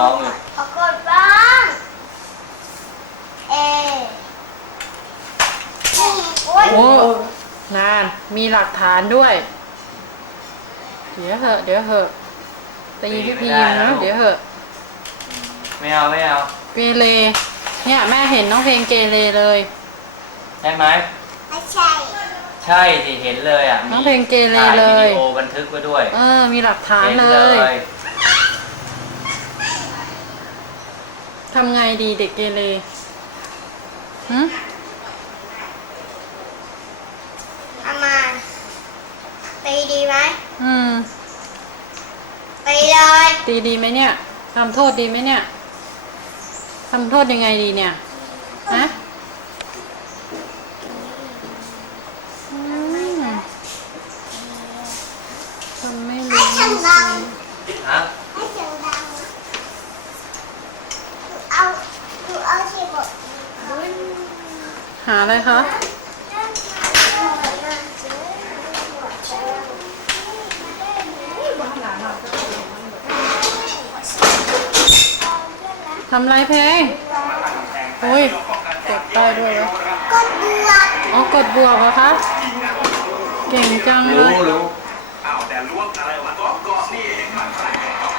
้อกดบ้าง เอโอ้นาน มีหลักฐานด้วย เดี๋ยวเหอะ เดี๋ยวเหอะตีพี่พีนะเดี๋ยวเหอะ ไม่เอาไม่เอา เกเรเนี่ยแม่เห็นน้องเพงเกเรเลย ใช่ไหมไม่ใช่ที่เห็นเลยอ่ะมีองเพงเกเรเลยวิดีโอบันทึกไว้ด้วย เออ มีหลักฐานเลยทำไงดีเด็กเกเรหืทำมา ตีดีไหมอืมตีเลย ตีดีไหมเนี่ย ทำโทษดีไหมเนี่ย ทำโทษยังไงดีเนี่ย ฮะทำไม่รู้หาอะไรคะ ทำไรเพลงโอ้ยกดตายด้วยเหรอกดบวกอ๋อกดบวกเหรอคะ เก่งจังเลยรู้รู้อาแต่ล้วงอะไรมาก็นี่เองมันอะ